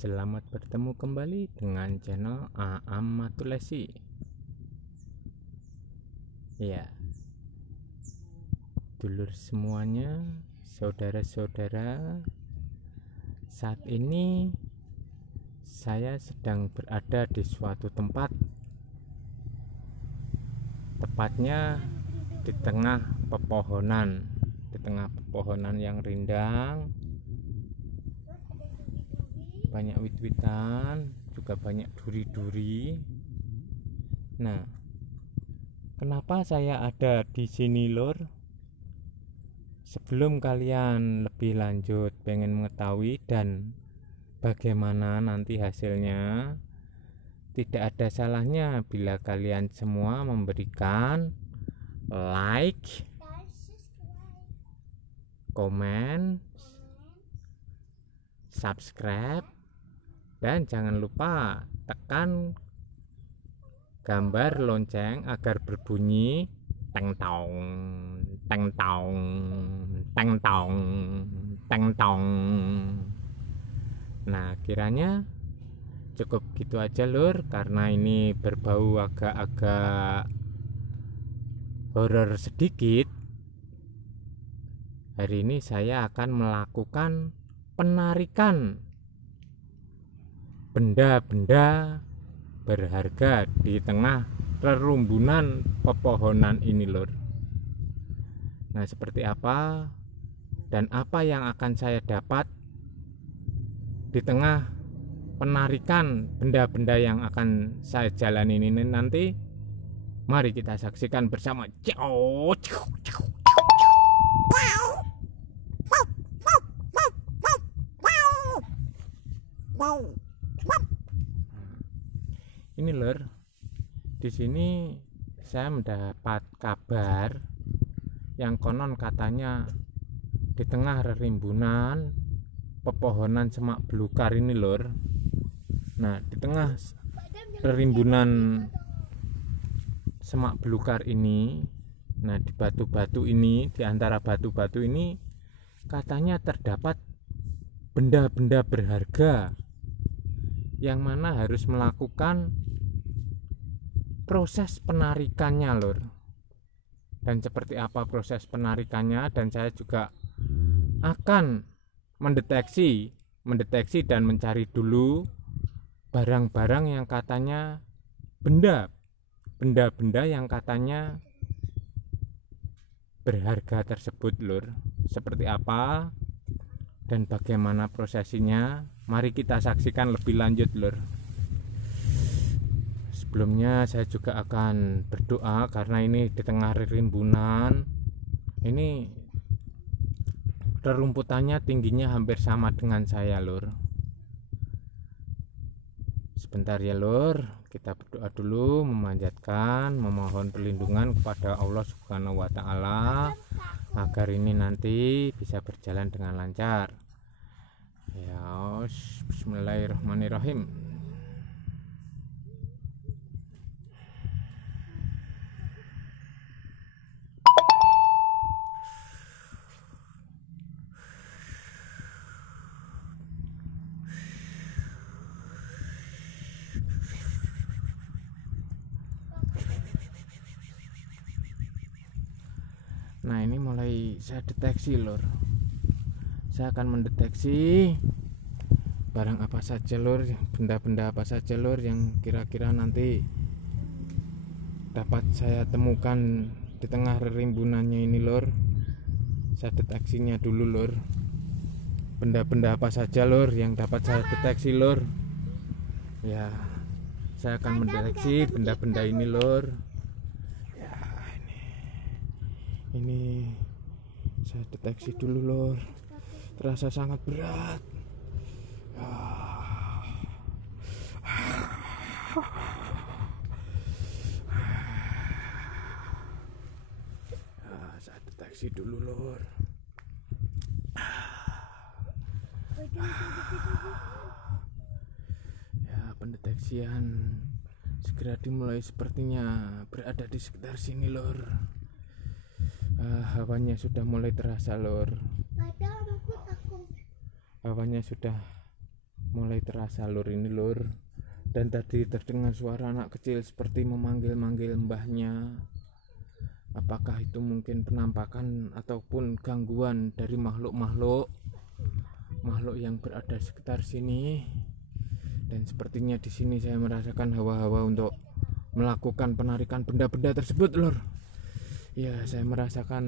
Selamat bertemu kembali dengan channel Aam Matulesi. Ya, dulur semuanya, saudara-saudara, saat ini saya sedang berada di suatu tempat, tepatnya di tengah pepohonan, yang rindang. Banyak wit-witan, juga banyak duri-duri. Nah, kenapa saya ada di sini, Lur? Sebelum kalian lebih lanjut pengen mengetahui dan bagaimana nanti hasilnya, tidak ada salahnya bila kalian semua memberikan like, komen, subscribe, dan jangan lupa tekan gambar lonceng agar berbunyi teng tong teng tong teng tong teng tong. Nah, kiranya cukup gitu aja, Lur, karena ini berbau agak-agak horor sedikit. Hari ini saya akan melakukan penarikan benda-benda berharga di tengah rerumbunan pepohonan ini, Lur. Nah, seperti apa dan apa yang akan saya dapat di tengah penarikan benda-benda yang akan saya jalani ini nanti, mari kita saksikan bersama. Ini, Lur, di sini saya mendapat kabar yang konon katanya di tengah rimbunan pepohonan semak belukar ini, Lur. Nah, di tengah rimbunan semak belukar ini, nah, di batu-batu ini, di antara batu-batu ini katanya terdapat benda-benda berharga yang mana harus melakukan proses penarikannya, Lur. Dan seperti apa proses penarikannya, dan saya juga akan mendeteksi dan mencari dulu barang-barang yang katanya benda-benda yang katanya berharga tersebut, Lur. Seperti apa dan bagaimana prosesinya, mari kita saksikan lebih lanjut, Lur. Sebelumnya saya juga akan berdoa karena ini di tengah rimbunan. Ini rerumputannya tingginya hampir sama dengan saya, Lur. Sebentar ya, Lur, kita berdoa dulu, memanjatkan, memohon perlindungan kepada Allah Subhanahu wa Ta'ala agar ini nanti bisa berjalan dengan lancar. Ya, bismillahirrahmanirrahim. Nah, ini mulai saya deteksi, Lur. Saya akan mendeteksi barang apa saja, Lur, benda-benda apa saja, Lur, yang kira-kira nanti dapat saya temukan di tengah rimbunannya ini, Lur. Saya deteksinya dulu, Lur. Benda-benda apa saja, Lur, yang dapat saya deteksi, Lur. Ya, saya akan mendeteksi benda-benda ini, Lur. Ini saya deteksi dulu, Lur. Terasa sangat berat. Saya deteksi dulu, Lur. Ya, pendeteksian segera dimulai, sepertinya berada di sekitar sini, Lur. Hawanya sudah mulai terasa, Lur. Hawanya sudah mulai terasa lur ini lur. Dan tadi terdengar suara anak kecil seperti memanggil-manggil mbahnya. Apakah itu mungkin penampakan ataupun gangguan dari makhluk yang berada sekitar sini? Dan sepertinya di sini saya merasakan hawa-hawa untuk melakukan penarikan benda-benda tersebut lur. Ya, saya merasakan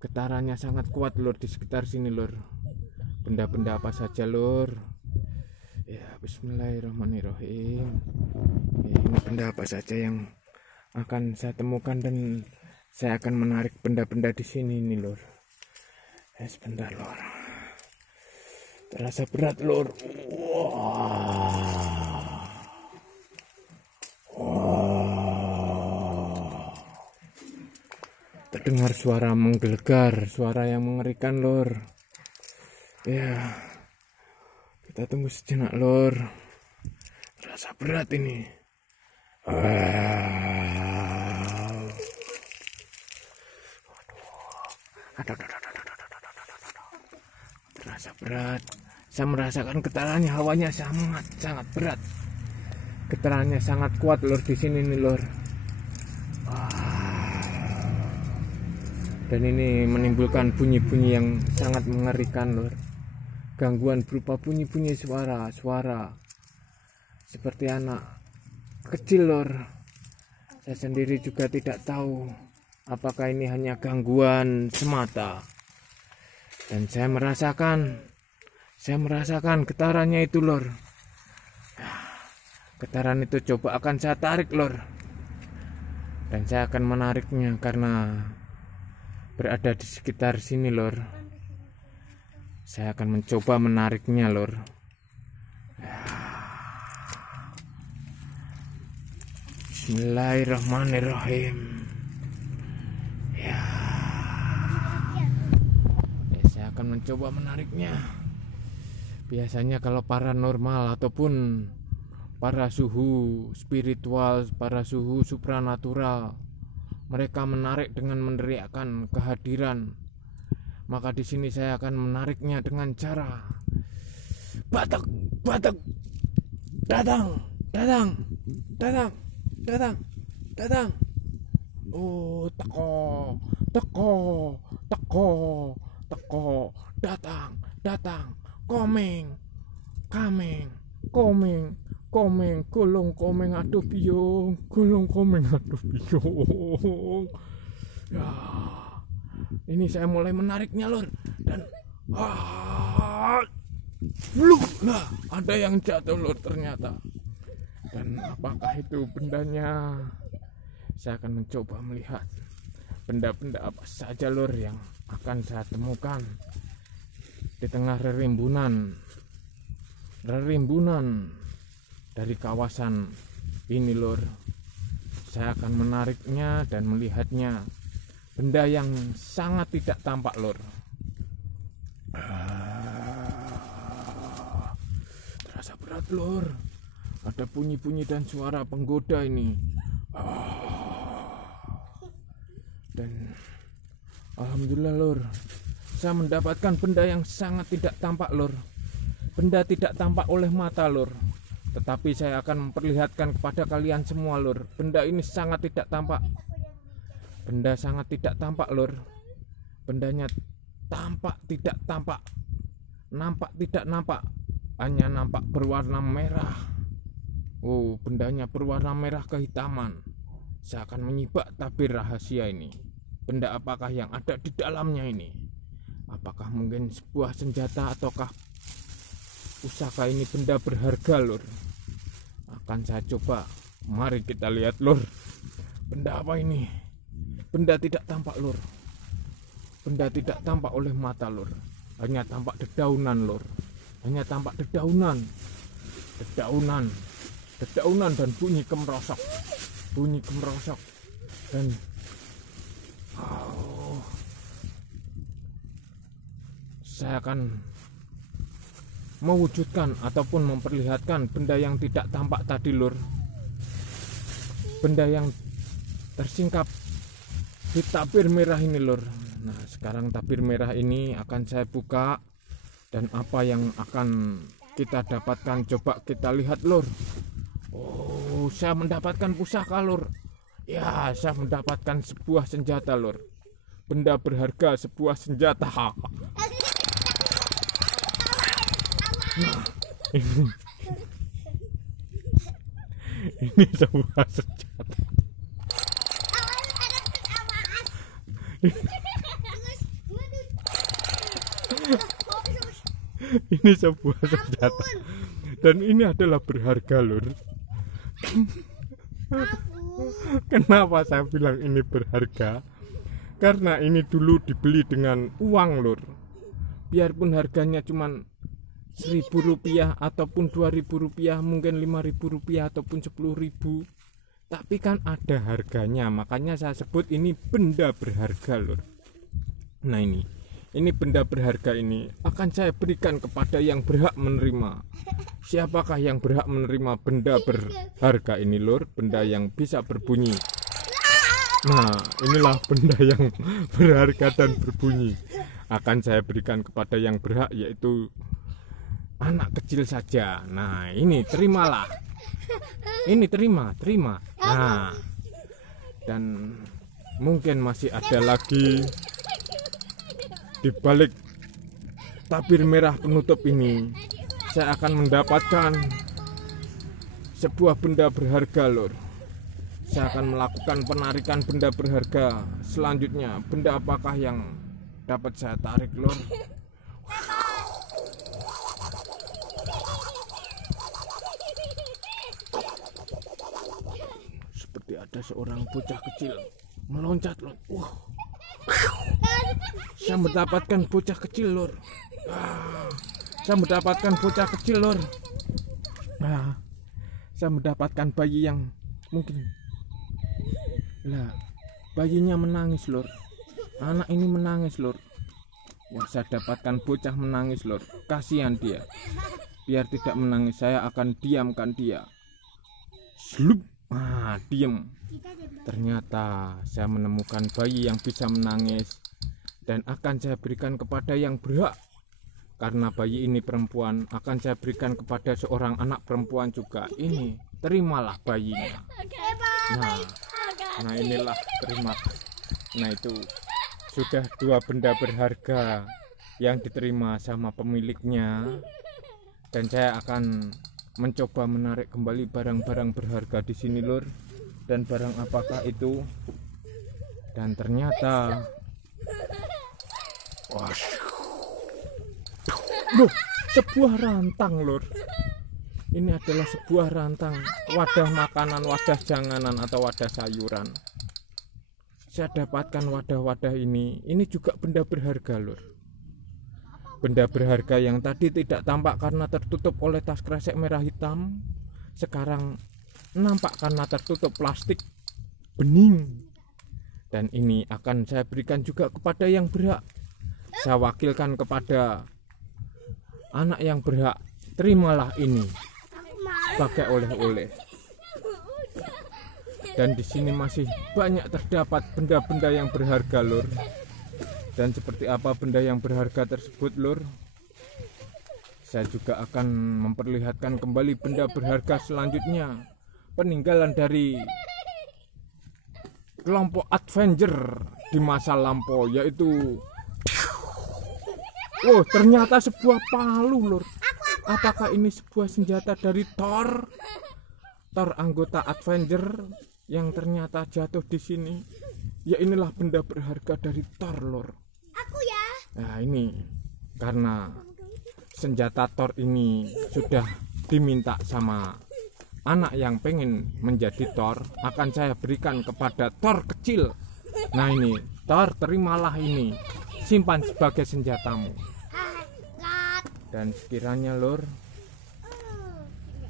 getarannya sangat kuat lur di sekitar sini lur. Benda-benda apa saja lur? Ya, bismillahirrahmanirrahim. Ya, ini benda apa saja yang akan saya temukan dan saya akan menarik benda-benda di sini nih lur. Ya, sebentar lur. Terasa berat lur. Terdengar suara menggelegar, suara yang mengerikan lur. Ya, kita tunggu sejenak lur. Terasa berat ini. Terasa berat. Saya merasakan getarannya, hawanya sangat berat. Getarannya sangat kuat lur di sini nih lur. Dan ini menimbulkan bunyi-bunyi yang sangat mengerikan lur. Gangguan berupa bunyi-bunyi suara seperti anak kecil lur. Saya sendiri juga tidak tahu apakah ini hanya gangguan semata. Dan saya merasakan getarannya itu lur. Getaran itu coba akan saya tarik lur. Dan saya akan menariknya karena berada di sekitar sini lur. Saya akan mencoba menariknya lur. Bismillahirrahmanirrahim. Ya, saya akan mencoba menariknya. Biasanya kalau paranormal ataupun para suhu spiritual, para suhu supranatural, mereka menarik dengan meneriakkan kehadiran. Maka di sini saya akan menariknya dengan cara batak, datang. Oh, teko, datang, coming, golong komeng aduh biung. Ya, ini saya mulai menariknya lur. Dan nah, ada yang jatuh lur ternyata. Dan apakah itu bendanya? Saya akan mencoba melihat benda-benda apa saja lur yang akan saya temukan di tengah rerimbunan dari kawasan ini lur. Saya akan menariknya dan melihatnya. Benda yang sangat tidak tampak lur. Terasa berat lur. Ada bunyi-bunyi dan suara penggoda ini. Dan alhamdulillah lur, saya mendapatkan benda yang sangat tidak tampak lur. Benda tidak tampak oleh mata lur, tetapi saya akan memperlihatkan kepada kalian semua lur. Benda ini sangat tidak tampak. Benda sangat tidak tampak lur. Bendanya tampak tidak tampak, nampak tidak nampak, hanya nampak berwarna merah. Oh, bendanya berwarna merah kehitaman. Saya akan menyibak tabir rahasia ini. Benda apakah yang ada di dalamnya ini? Apakah mungkin sebuah senjata ataukah pusaka ini benda berharga lur? Akan saya coba. Mari kita lihat lur. Benda apa ini? Benda tidak tampak lur. Benda tidak tampak oleh mata lur. Hanya tampak dedaunan lur. Hanya tampak dedaunan dan bunyi kemerosok. Dan saya akan mewujudkan ataupun memperlihatkan benda yang tidak tampak tadi lur. Benda yang tersingkap di tabir merah ini lur. Nah, sekarang tabir merah ini akan saya buka, dan apa yang akan kita dapatkan. Coba kita lihat lur. Oh, saya mendapatkan pusaka lur. Ya, saya mendapatkan sebuah senjata lur. Benda berharga, sebuah senjata. Nah, ini sebuah senjata. Ini sebuah senjata dan ini adalah berharga lur. Kenapa saya bilang ini berharga? Karena ini dulu dibeli dengan uang lur. Biarpun harganya cuman Rp1.000 ataupun Rp2.000, mungkin Rp5.000 ataupun Rp10.000, tapi kan ada harganya. Makanya saya sebut ini benda berharga lur. Nah ini benda berharga ini akan saya berikan kepada yang berhak menerima. Siapakah yang berhak menerima benda berharga ini lur? Benda yang bisa berbunyi. Nah, inilah benda yang berharga dan berbunyi. Akan saya berikan kepada yang berhak, yaitu anak kecil saja. Nah, ini terimalah. Ini terima. Nah, dan mungkin masih ada lagi di balik tabir merah penutup ini. Saya akan mendapatkan sebuah benda berharga lur. Saya akan melakukan penarikan benda berharga selanjutnya. Benda apakah yang dapat saya tarik lur? Seperti ada seorang bocah kecil meloncat lur. Saya mendapatkan bocah kecil lur. Saya mendapatkan bocah kecil lur. Saya mendapatkan bayi yang mungkin lah, bayinya menangis lur. Anak ini menangis lur. Wah, saya dapatkan bocah menangis lur. Kasihan dia. Biar tidak menangis, saya akan diamkan dia. Slup. Diam. Ternyata saya menemukan bayi yang bisa menangis dan akan saya berikan kepada yang berhak. Karena bayi ini perempuan, akan saya berikan kepada seorang anak perempuan juga. Ini, terimalah bayinya. Nah inilah terima. Nah itu sudah dua benda berharga yang diterima sama pemiliknya. Dan saya akan mencoba menarik kembali barang-barang berharga di sini lur. Dan barang apakah itu? Dan ternyata sebuah rantang lur. Ini adalah sebuah rantang, wadah makanan, wadah janganan atau wadah sayuran. Saya dapatkan wadah-wadah ini juga benda berharga lur. Benda berharga yang tadi tidak tampak karena tertutup oleh tas kresek merah hitam, sekarang nampak karena tertutup plastik bening. Dan ini akan saya berikan juga kepada yang berhak. Saya wakilkan kepada anak yang berhak. Terimalah ini sebagai oleh-oleh. Dan di sini masih banyak terdapat benda-benda yang berharga lur. Dan seperti apa benda yang berharga tersebut lur? Saya juga akan memperlihatkan kembali benda berharga selanjutnya. Peninggalan dari kelompok Avenger di masa lampau, yaitu ternyata sebuah palu lur. Apakah ini sebuah senjata dari Thor? Thor anggota Avenger yang ternyata jatuh di sini. Ya inilah benda berharga dari Thor lur. Aku ya. Nah ini karena senjata Thor ini sudah diminta sama anak yang pengen menjadi Thor, akan saya berikan kepada Thor kecil. Nah ini Thor, terimalah ini, simpan sebagai senjatamu. Dan sekiranya lur,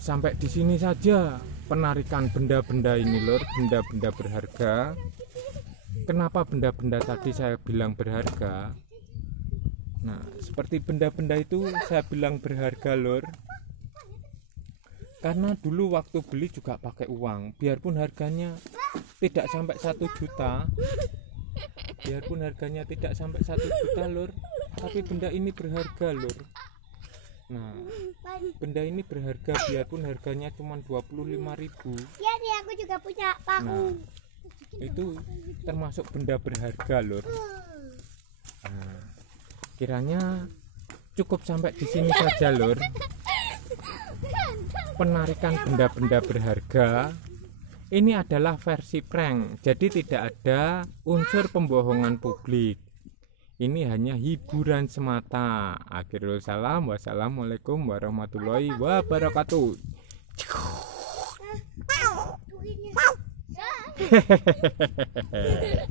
sampai di sini saja penarikan benda-benda ini lur, benda-benda berharga. Kenapa benda-benda tadi saya bilang berharga? Nah, seperti benda-benda itu saya bilang berharga lur, karena dulu waktu beli juga pakai uang, biarpun harganya tidak sampai 1 juta, biarpun harganya tidak sampai 1 juta lur, tapi benda ini berharga lur. Nah, benda ini berharga biarpun harganya cuma 25.000. Ya nih, aku juga punya paku. Itu termasuk benda berharga, Lur. Nah, kiranya cukup sampai di sini saja, Lur. Penarikan benda-benda berharga ini adalah versi prank, jadi tidak ada unsur pembohongan publik. Ini hanya hiburan semata. Akhirul salam, wassalamualaikum warahmatullahi wabarakatuh. Hehehe.